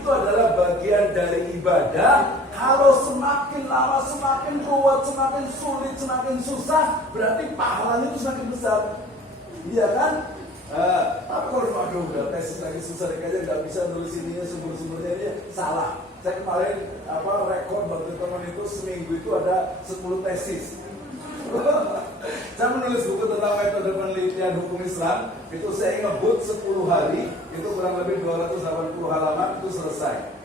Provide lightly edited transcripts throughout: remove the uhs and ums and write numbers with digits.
itu adalah bagian dari ibadah. Kalau semakin lama, semakin ruwet, semakin sulit, semakin susah, berarti pahalanya itu semakin besar. Iya kan? Tapi kalau waduh, udah tesis lagi susah, kayaknya nggak bisa nulis ininya, sumber-sumbernya ini salah. Saya kemarin rekor bagi teman itu seminggu itu ada 10 tesis. Saya menulis buku tentang metode penelitian hukum Islam, itu saya ngebut 10 hari, itu kurang lebih 280 halaman, itu selesai.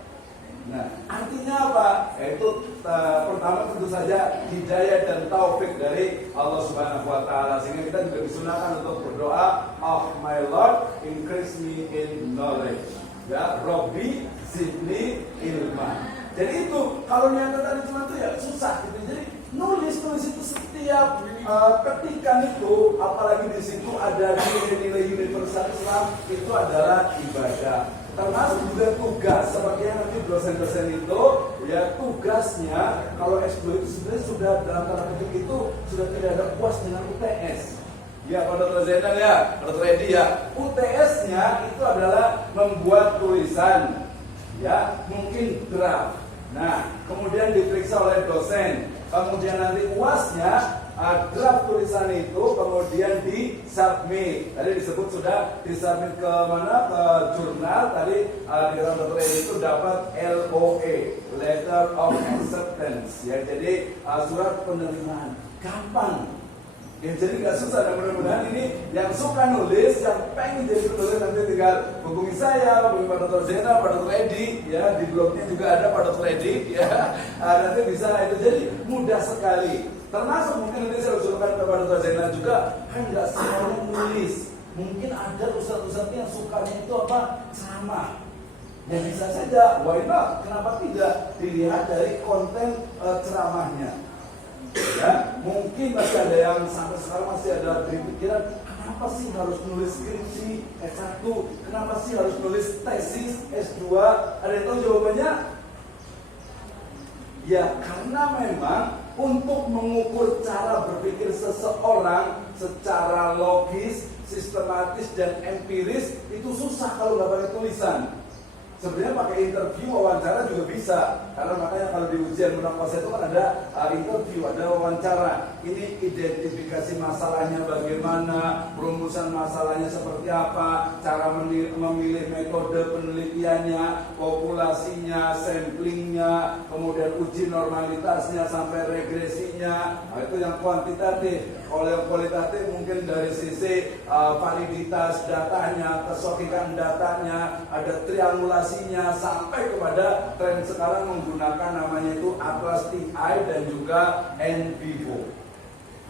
Nah, artinya apa? Yaitu pertama tentu saja hidayah dan taufik dari Allah Subhanahu wa taala, sehingga kita juga disunahkan untuk berdoa, "Oh my Lord, increase me in knowledge." Ya, Robbi zidni ilma. Jadi itu kalau niatan tadi cuma itu ya susah gitu. Jadi nulis itu setiap ketikan itu, apalagi di situ ada nilai-nilai universal Islam, itu adalah ibadah. Termasuk juga tugas, seperti yang nanti dosen-dosen itu, ya tugasnya kalau S2 itu sebenarnya sudah dalam tanda petik itu sudah tidak ada puas dengan UTS. Ya, pada Zainal ya, pada Redi ya, UTS-nya itu adalah membuat tulisan, ya mungkin draft. Nah, kemudian diperiksa oleh dosen. Kemudian nanti UAS-nya draft tulisan itu kemudian disubmit. Tadi disebut sudah disubmit ke mana? Ke jurnal. Tadi di dalam itu dapat LOA, Letter of Acceptance. Ya, jadi surat penerimaan. Gampang. Ya, jadi nggak susah. Dan mudah-mudahan ini yang suka nulis, yang pengen jadi penulis nanti tinggal hubungi saya, hubungi Pak Dr. Zainal, Pak Dr. Edi, ya di blognya juga ada Pak Dr. Edi, ya nanti bisa itu. Jadi mudah sekali. Termasuk mungkin nanti saya usulkan ke Pak Dr. Zainal juga, kan nggak semuanya nulis. Mungkin ada ustadz-ustadz yang sukanya itu apa? Ceramah. Ya bisa saja, why not? Kenapa tidak? Dilihat dari konten ceramahnya. Ya, mungkin masih ada yang sampai sekarang masih ada pikiran, kenapa sih harus nulis skripsi S1? Kenapa sih harus nulis tesis S2? Ada yang tahu jawabannya? Ya, karena memang untuk mengukur cara berpikir seseorang secara logis, sistematis dan empiris itu susah kalau nggak pakai tulisan. Sebenarnya pakai interview, wawancara juga bisa. Karena makanya kalau di ujian munaqasyah itu kan ada interview, ada wawancara. Ini identifikasi masalahnya bagaimana, perumusan masalahnya seperti apa, cara memilih metode penelitiannya, populasinya, samplingnya, kemudian uji normalitasnya sampai regresinya. Nah, itu yang kuantitatif. Kalau yang kualitatif mungkin dari sisi validitas datanya, kesohihan datanya, ada triangulasinya sampai kepada tren sekarang menggunakan namanya itu Atlas TI dan juga NVivo.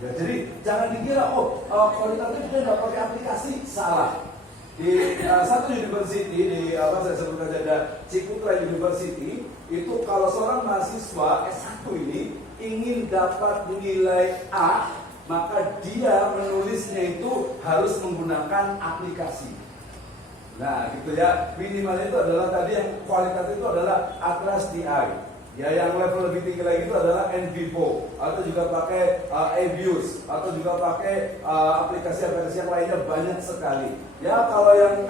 Ya, jadi jangan dikira kualitatif itu nggak pakai aplikasi, salah. Di satu university di saya sebutkan ada Ciputra University itu kalau seorang mahasiswa S1 ini ingin dapat nilai A, maka dia menulisnya itu harus menggunakan aplikasi. Nah, gitu ya. Minimalnya itu adalah tadi yang kualitatif itu adalah Atlas TI. Ya, yang level lebih tinggi lagi itu adalah NVivo, atau juga pakai Abius, atau juga pakai aplikasi-aplikasi yang lainnya banyak sekali. Ya, kalau yang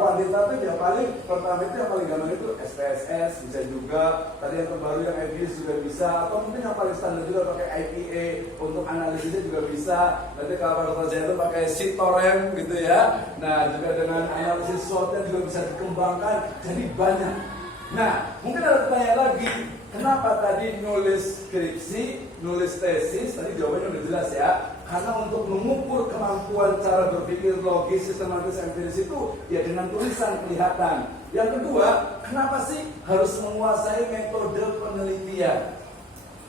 kuantitatif ya paling pertama itu yang paling gampang itu SPSS, bisa juga. Tadi yang terbaru yang Abius juga bisa, atau mungkin yang paling standar juga pakai IPA untuk analisisnya juga bisa. Nanti kalau pada saya itu pakai Sitorem gitu ya. Nah, juga dengan analisis SWOT juga bisa dikembangkan jadi banyak. Nah, mungkin ada pertanyaan lagi, kenapa tadi nulis skripsi, nulis tesis, tadi jawabannya udah jelas ya. Karena untuk mengukur kemampuan cara berpikir logis, sistematis, empiris itu ya dengan tulisan kelihatan. Yang kedua, kenapa sih harus menguasai metode penelitian?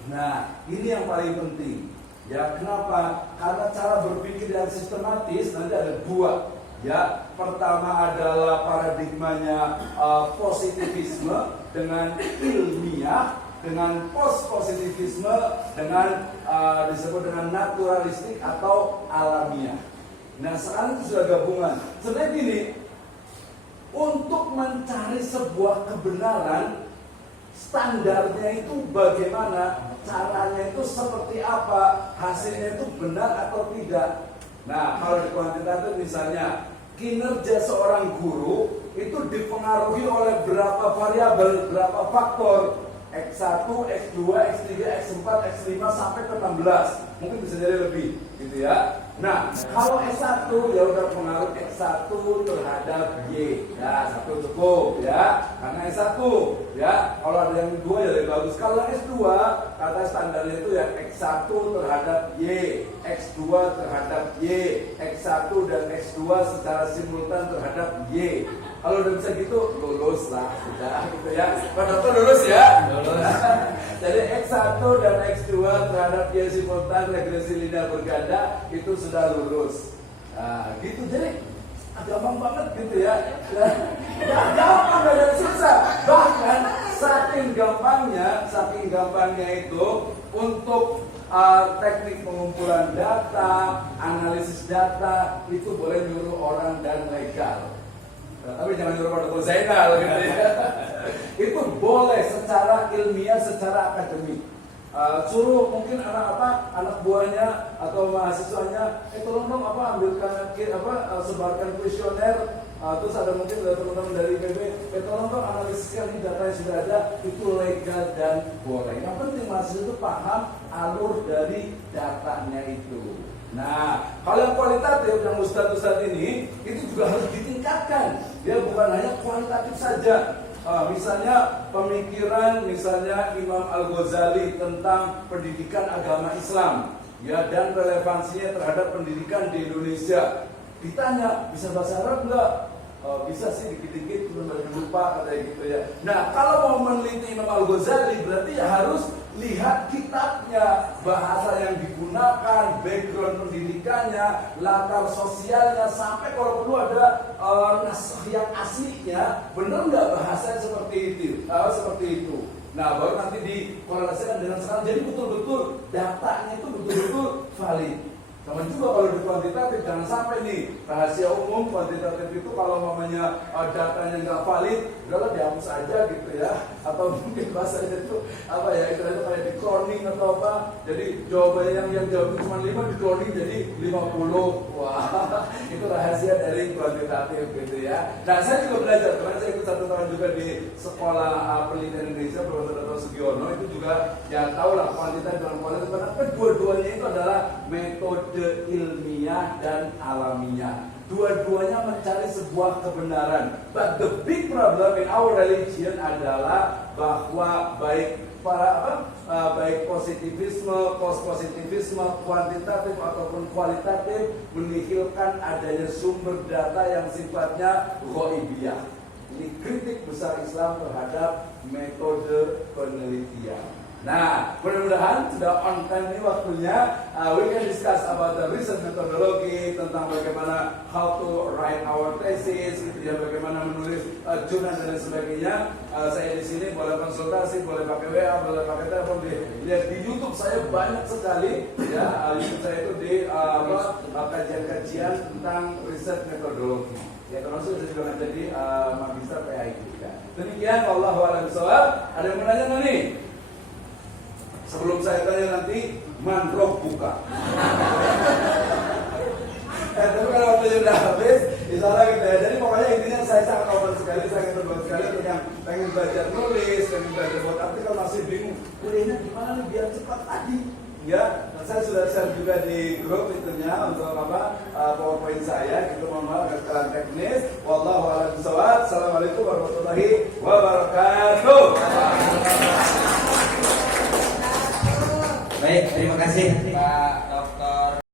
Nah, ini yang paling penting. Ya, kenapa? Karena cara berpikir yang sistematis nanti ada dua. Ya, pertama adalah paradigmanya positivisme dengan ilmiah, dengan post-positivisme dengan disebut dengan naturalistik atau alamiah. Nah, sekarang itu sudah gabungan. Sebenarnya gini, untuk mencari sebuah kebenaran, standarnya itu bagaimana, caranya itu seperti apa, hasilnya itu benar atau tidak. Nah, kalau di kuantitatif misalnya kinerja seorang guru itu dipengaruhi oleh berapa variabel, berapa faktor. X1, X2, X3, X4, X5 sampai ke 16. Mungkin bisa jadi lebih gitu ya. Nah, kalau S1 ya udah pengaruh X1 terhadap Y. Ya, satu cukup ya. Karena S1 ya. Kalau ada yang kedua ya lebih bagus. Kalau S2 kata standarnya itu ya X1 terhadap Y, X2 terhadap Y, X1 dan X2 secara simultan terhadap Y. Kalau udah bisa gitu, lulus lah, sudah gitu ya. Pak Dokter lulus ya? Lulus. Jadi X1 dan X2 terhadap Y simultan regresi linear berganda itu sudah lulus. Nah, gitu. Jadi gampang banget gitu ya. Nah, gampang, gak ada susah. Bahkan saking gampangnya itu untuk teknik pengumpulan data, analisis data itu boleh nyuruh orang dan legal. Nah, tapi jangan nyuruh Pak Dr. Zainal gitu ya. Itu boleh secara ilmiah, secara akademik. Suruh mungkin anak buahnya atau mahasiswanya, tolong dong ambilkan sebarkan kuesioner. Terus ada mungkin teman-teman dari IPB, tolong dong analisiskan ini data yang sudah ada, itu legal dan boleh. Yang penting mahasiswa itu paham alur dari datanya itu. Nah, kalau yang kualitatif yang ustadz-ustadz ini itu juga harus ditingkatkan. Dia bukan hanya kualitatif saja. Misalnya pemikiran misalnya Imam Al-Ghazali tentang pendidikan agama Islam, ya, dan relevansinya terhadap pendidikan di Indonesia. Ditanya, bisa bahasa Arab enggak? Bisa sih dikit-dikit, cuma lupa katanya gitu ya. Nah, kalau mau meneliti Imam Al-Ghazali berarti ya harus lihat kitabnya, bahasa yang digunakan, background pendidikannya, latar sosialnya, sampai kalau perlu ada naskah yang aslinya, benar nggak bahasanya seperti itu. Nah, baru nanti dikorelasikan dengan sekarang. Jadi betul-betul datanya itu betul-betul valid. Sama juga kalau di kuantitatif, jangan sampai nih rahasia umum kuantitatif itu kalau namanya datanya nggak valid, udahlah dihapus aja gitu ya. Atau mungkin bahasanya itu istilahnya kayak di cloning atau apa. Jadi jawabannya yang jawab cuma 5 di cloning jadi 50. Wah, itu rahasia dari kuantitatif gitu ya. Nah, saya juga belajar, karena saya ikut 1 tahun juga di sekolah penelitian Indonesia, Profesor Dr. Sugiono, itu juga ya tahu lah kuantitatif dan kualitatif, karena kedua-duanya itu adalah metode ilmiah dan alamiah. Dua-duanya mencari sebuah kebenaran. But the big problem in our religion adalah bahwa baik positivisme, post-positivisme, kuantitatif ataupun kualitatif menihilkan adanya sumber data yang sifatnya ghaibiyah. Ini kritik besar Islam terhadap metode penelitian. Nah, mudah-mudahan sudah on time ini waktunya. We can discuss about the research methodology, tentang bagaimana how to write our thesis, gitu ya, bagaimana menulis jurnal dan sebagainya. Saya di sini boleh konsultasi, boleh pakai WA, boleh pakai telepon. Lihat di YouTube saya banyak sekali, ya. YouTube saya itu di kajian-kajian tentang research methodology. Ya, termasuk saya juga ngajar di Magister PAI juga. Demikian, wallahu a'lam bishawab. Ada yang mau nanya nggak nih? Sebelum saya tanya nanti, mangrove buka. Tapi kalau waktunya udah habis, insya gitu ya. Jadi pokoknya intinya saya sangat open sekali, sangat terbuka sekali untuk yang pengen belajar nulis, pengen belajar buat artikel masih bingung. Kuliahnya gimana nih biar cepat tadi? Ya, saya sudah share juga di grup itunya untuk PowerPoint saya. Gitu, mohon maaf kesalahan teknis. Wallahu a'lam bishawab. Assalamualaikum warahmatullahi wabarakatuh. Baik, terima kasih Pak Dokter.